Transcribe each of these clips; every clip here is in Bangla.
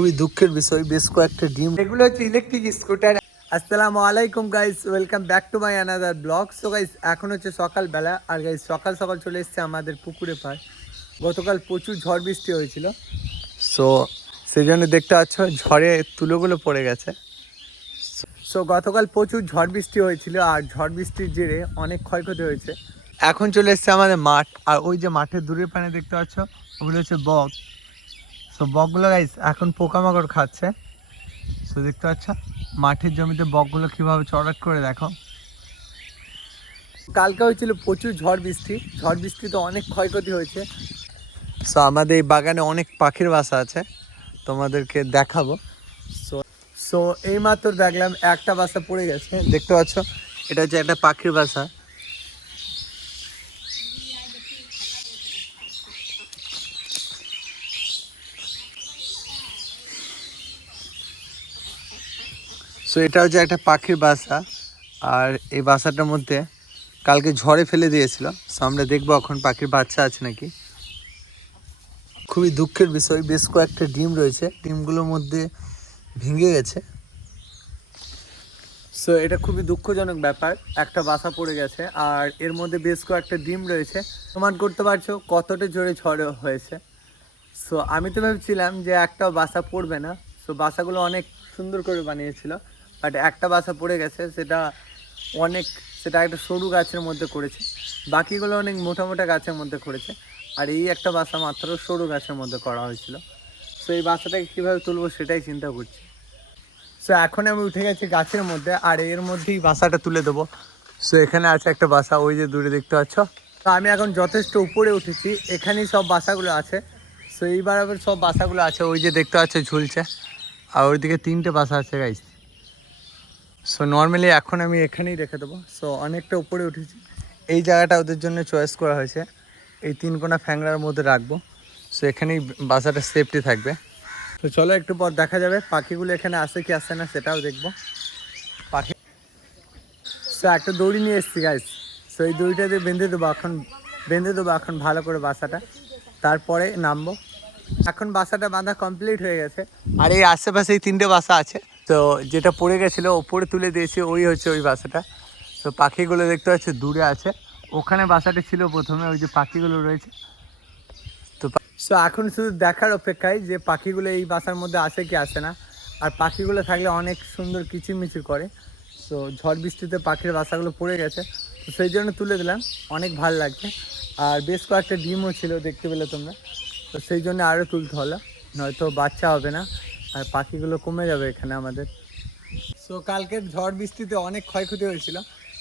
খুবই দুঃখের বিষয়, বেশ কয়েকটা ডিম, এগুলো হচ্ছে ইলেকট্রিক স্কুটার। আসসালামু আলাইকুম guys, welcome back to my another blog. So guys, এখন হচ্ছে সকালবেলা, আর গাইস সকাল সকাল চলে এসেছে আমাদের পুকুরে পাড়। গতকাল প্রচুর ঝড় বৃষ্টি হয়েছিল, সো সেই জন্য দেখতে পাচ্ছ ঝড়ে তুলোগুলো পড়ে গেছে। সো গতকাল প্রচুর ঝড় বৃষ্টি হয়েছিল, আর ঝড় বৃষ্টির জেরে অনেক ক্ষয়ক্ষতি হয়েছে। এখন চলে এসেছে আমাদের মাঠ, আর ওই যে মাঠের দূরের পানে দেখতে পাচ্ছ ওগুলো হচ্ছে বক। সো বকগুলো গাইস এখন পোকামাকড় খাচ্ছে। সো দেখতে পাচ্ছ মাঠের জমিতে বকগুলো কীভাবে চড়াট করে, দেখো। কালকে হয়েছিল প্রচুর ঝড় বৃষ্টিতে অনেক ক্ষয়ক্ষতি হয়েছে। সো আমাদের এই বাগানে অনেক পাখির বাসা আছে, তোমাদেরকে দেখাবো। সো সো এইমাত্র দেখলাম একটা বাসা পড়ে গেছে, দেখতে পাচ্ছ এটা হচ্ছে একটা পাখির বাসা। সো এটা হচ্ছে একটা পাখির বাসা, আর এই বাসাটার মধ্যে কালকে ঝড়ে ফেলে দিয়েছিল। সো আমরা দেখবো এখন পাখির বাচ্চা আছে নাকি। খুবই দুঃখের বিষয়, বেশ কয়েকটা ডিম রয়েছে, ডিমগুলোর মধ্যে ভেঙে গেছে। সো এটা খুবই দুঃখজনক ব্যাপার, একটা বাসা পড়ে গেছে আর এর মধ্যে বেশ কয়েকটা ডিম রয়েছে। প্রমাণ করতে পারছো কতটা জোরে ঝড় হয়েছে। সো আমি তো ভেবেছিলাম যে একটা বাসা পড়বে না। সো বাসাগুলো অনেক সুন্দর করে বানিয়েছিল, বাট একটা বাসা পড়ে গেছে, সেটা একটা সরু গাছের মধ্যে করেছে, বাকিগুলো অনেক মোটা মোটা গাছের মধ্যে করেছে, আর এই একটা বাসা মাত্র সরু গাছের মধ্যে করা হয়েছিল। সো এই বাসাটাকে কীভাবে তুলবো সেটাই চিন্তা করছি। সো এখন আমি উঠে গেছি গাছের মধ্যে, আর এর মধ্যেই বাসাটা তুলে দেবো। সো এখানে আছে একটা বাসা, ওই যে দূরে দেখতে পাচ্ছ। তো আমি এখন যথেষ্ট উপরে উঠেছি, এখানেই সব বাসাগুলো আছে। সো এইবার আবার সব বাসাগুলো আছে, ওই যে দেখতে পাচ্ছ ঝুলছে, আর ওইদিকে 3টে বাসা আছে গাইস। সো নর্মালি এখন আমি এখানেই রেখে দেবো। সো অনেকটা উপরে উঠেছি, এই জায়গাটা ওদের জন্য চয়েস করা হয়েছে, এই 3 কোনা ফ্যাংরার মধ্যে রাখবো। সো এখানেই বাসাটা সেফটি থাকবে। তো চলো একটু পর দেখা যাবে পাখিগুলো এখানে আসে কি আসে না, সেটাও দেখবো। পাখি সো একটা দড়ি নিয়ে এসেছি গাইস। সো এই দড়িটা দিয়ে বেঁধে দেবো এখন ভালো করে বাসাটা, তারপরে নামবো। এখন বাসাটা বাঁধা কমপ্লিট হয়ে গেছে, আর এই আশেপাশে এই 3টে বাসা আছে। তো যেটা পড়ে গেছিলো ওপরে তুলে দিয়েছি, ওই হচ্ছে ওই বাসাটা। তো পাখিগুলো দেখতে পাচ্ছি দূরে আছে, ওখানে বাসাটা ছিল প্রথমে, ওই যে পাখিগুলো রয়েছে। তো সো এখন শুধু দেখার অপেক্ষায় যে পাখিগুলো এই বাসার মধ্যে আসে কি আসে না। আর পাখিগুলো থাকলে অনেক সুন্দর কিচিরমিচির করে। সো ঝড় বৃষ্টিতে পাখির বাসাগুলো পড়ে গেছে, তো সেই জন্য তুলে দিলাম, অনেক ভালো লাগছে। আর বেশ কয়েকটা ডিমও ছিল দেখতে পেলে তোমরা, তো সেই জন্য আরও তুলতে হলো, নয়তো বাচ্চা হবে না আর পাখিগুলো কমে যাবে এখানে আমাদের। সো কালকের ঝড় বৃষ্টিতে অনেক ক্ষয়ক্ষতি হয়েছিল,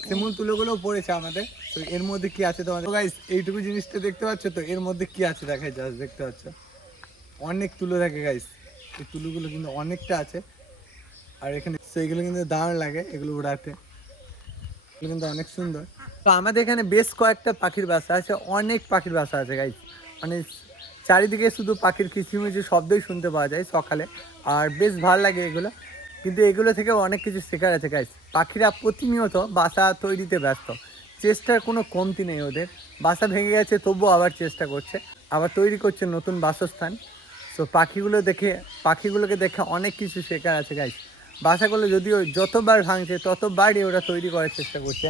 তেমন তুলোগুলোও পড়েছে আমাদের। তো এর মধ্যে কি আছে তোমাদের গাইস, এইটুকু জিনিসটা দেখতে পাচ্ছ, তো এর মধ্যে কি আছে দেখাই যাচ্ছে, দেখতে পাচ্ছ অনেক তুলো থাকে গাইস। এই তুলোগুলো কিন্তু অনেকটা আছে, আর এখানে সেইগুলো কিন্তু দারুণ লাগে, এগুলো উড়াতে, এগুলো কিন্তু অনেক সুন্দর। তো আমাদের এখানে বেশ কয়েকটা পাখির বাসা আছে, অনেক পাখির বাসা আছে গাইস, মানে চারিদিকে শুধু পাখির কিচিরমিচির শব্দই শুনতে পাওয়া যায় সকালে, আর বেশ ভালো লাগে এগুলো। কিন্তু এগুলো থেকে অনেক কিছু শেখার আছে গাইস। পাখিরা প্রতিনিয়ত বাসা তৈরিতে ব্যস্ত, চেষ্টার কোনো কমতি নেই ওদের। বাসা ভেঙে গেছে তবুও আবার চেষ্টা করছে, আবার তৈরি করছে নতুন বাসস্থান। তো পাখিগুলোকে দেখে অনেক কিছু শেখার আছে গাইস। বাসাগুলো যদিও যতবার ভাঙছে ততবারই ওরা তৈরি করার চেষ্টা করছে,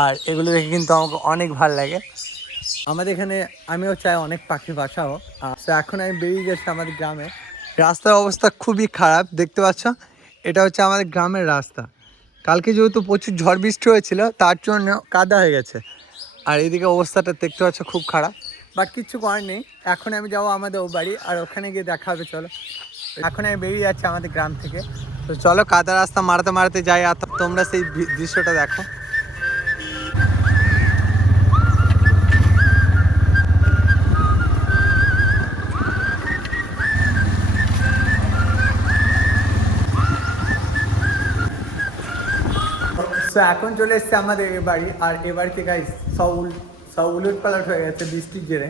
আর এগুলো দেখে কিন্তু আমাকে অনেক ভালো লাগে। আমাদের এখানে আমিও চাই অনেক পাখির বাসা হোক। তো এখন আমি বেরিয়ে গেছি আমাদের গ্রামে, রাস্তার অবস্থা খুবই খারাপ, দেখতে পাচ্ছ এটা হচ্ছে আমাদের গ্রামের রাস্তা। কালকে যেহেতু প্রচুর ঝড় বৃষ্টি হয়েছিল তার জন্য কাদা হয়ে গেছে, আর এদিকে অবস্থাটা দেখতে পাচ্ছ খুব খারাপ, বাট কিচ্ছু করার নেই। এখন আমি যাবো আমাদের ও বাড়ি, আর ওখানে গিয়ে দেখা হবে। চলো, এখন আমি বেরিয়ে যাচ্ছি আমাদের গ্রাম থেকে। তো চলো কাদা রাস্তা মারতে মারতে যাই, আর তোমরা সেই দৃশ্যটা দেখো। তো এখন চলে এসছে আমাদের এ বাড়ি, আর এ বাড়িতে গাইস সব উলট পালট হয়ে গেছে বৃষ্টির জেরে।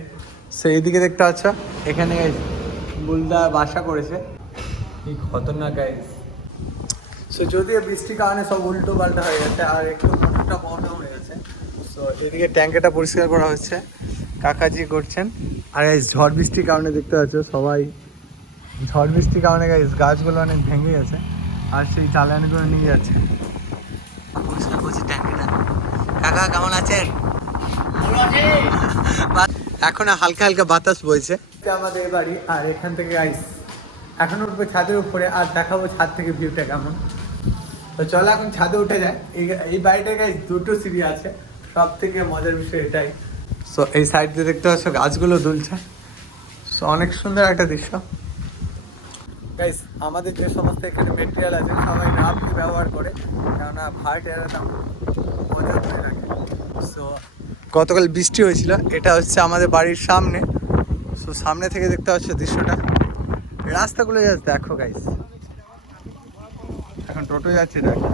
সো এইদিকে দেখতে পাচ্ছ এখানে গাইস বুলদা বাসা করেছে, কি খতরনাক গাইস। সো যদিও বৃষ্টির কারণে সব উল্টো পাল্টা হয়ে গেছে, আর একটু মোটরটা বন্ধ হয়ে গেছে। সো এদিকে ট্যাঙ্কিটা পরিষ্কার করা হচ্ছে, কাকাজি করছেন। আর এই ঝড় বৃষ্টির কারণে দেখতে পাচ্ছ সবাই ঝড় বৃষ্টির কারণে গাইস গাছগুলো অনেক ভেঙে গেছে আর সেই জ্বালানিগুলো নিয়ে যাচ্ছে। কাকা কেমন আছেন? এখন হালকা হালকা বাতাস বইছে। আমাদের বাড়ি আর এখান থেকে গাইস এখন উঠবো ছাদের উপরে আর দেখাবো ছাদ থেকে ভিউটা কেমন। তো চলো এখন ছাদে উঠে যায়। এই বাড়িটার গাইস দুটো সিঁড়ি আছে, সব থেকে মজার বিষয় এটাই। সো এই সাইড দিয়ে দেখতে পাচ্ছ গাছগুলো দুলছে, সো অনেক সুন্দর একটা দৃশ্য। গাইস আমাদের যে সমস্ত এখানে মেটেরিয়াল আছে সবাই রাফলি ব্যবহার করে, কেননা ভাড়া এরা দাম মজা করে রাখে। সো গতকাল বৃষ্টি হয়েছিল, এটা হচ্ছে আমাদের বাড়ির সামনে। সো সামনে থেকে দেখতে পাচ্ছ দৃশ্যটা, রাস্তাগুলো জাস্ট দেখো গাইস। এখন টোটো যাচ্ছে দেখো।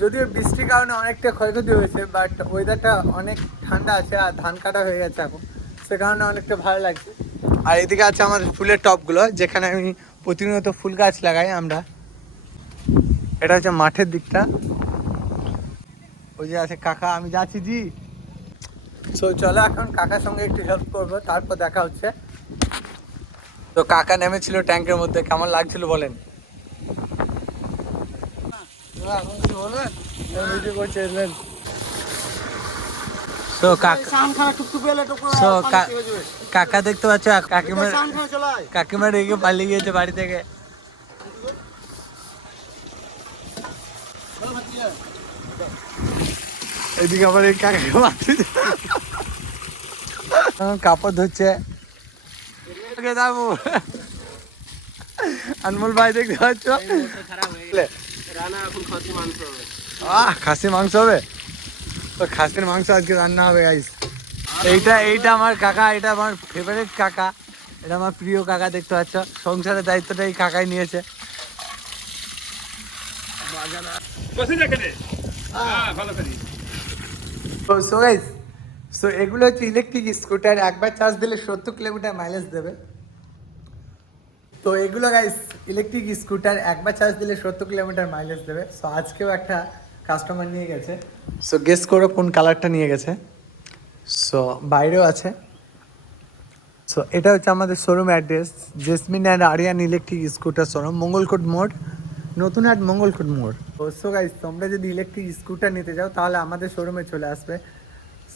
যদিও বৃষ্টির কারণে অনেকটা ক্ষয়ক্ষতি হয়েছে, বাট ওয়েদারটা অনেক ঠান্ডা আছে আর ধান কাটা হয়ে গেছে এখন, সে কারণে অনেকটা ভালো লাগছে। আর এদিকে আছে আমাদের ফুলের টবগুলো, যেখানে আমি প্রতিনিয়ত ফুল গাছ লাগাই আমরা। এটা হচ্ছে মাঠের দিকটা, ওই যে আছে কাকা, আমি যাচ্ছি জি। সো চলো এখন কাকার সঙ্গে একটু হেল্প করবো, তারপর দেখা হচ্ছে। তো কাকা নেমেছিল ট্যাঙ্কের মধ্যে, কেমন লাগছিল বলেন? কাকা দেখতে পাচ্ছ কাকিমা রেগে পালিয়ে গিয়েছে বাড়ি থেকে। এদিকে আবার এই কাকাকে কাপড় ধুচ্ছে। আনমোল ভাই দেখতে পাচ্ছ, খাসি মাংস হবে। তো খাসির মাংস আজকে রান্না হবে গাইস। এইটা আমার কাকা, এটা আমার ফেভারিট কাকা, এটা আমার প্রিয় কাকা। দেখতে পাচ্ছ সংসারের দায়িত্বটা এই কাকাই নিয়েছে। সো এগুলো হচ্ছে ইলেকট্রিক স্কুটার, একবার চার্জ দিলে 70 কিলোমিটার মাইলেজ দেবে। তো এগুলো গাইস ইলেকট্রিক স্কুটার, একবার চার্জ দিলে 70 কিলোমিটার মাইলেজ দেবে। সো আজকেও একটা কাস্টমার নিয়ে গেছে। সো গেস করো কোন কালারটা নিয়ে গেছে। সো বাইরেও আছে। সো এটা হচ্ছে আমাদের showroom address, Jasmine and Ariyan electric scooter showroom, Mangalkot মোড়, নতুন হাট, মঙ্গলকোট মোড়। সো গাইস তোমরা যদি ইলেকট্রিক স্কুটার নিতে চাও তাহলে আমাদের শোরুমে চলে আসবে।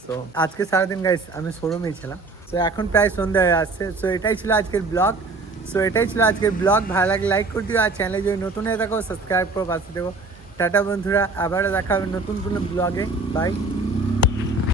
সো আজকে সারাদিন গাইস আমি শোরুমেই ছিলাম। সো এখন প্রায় সন্ধ্যা হয়ে আসছে। সো এটাই ছিল আজকের ব্লগ। ভালো লাগে লাইক করে দিও, আর চ্যানেলে যদি নতুন হয়ে থাকো সাবস্ক্রাইব করো, পাশে দেবো। টাটা বন্ধুরা, আবারও দেখা হবে নতুন কোনো ব্লগে। বাই।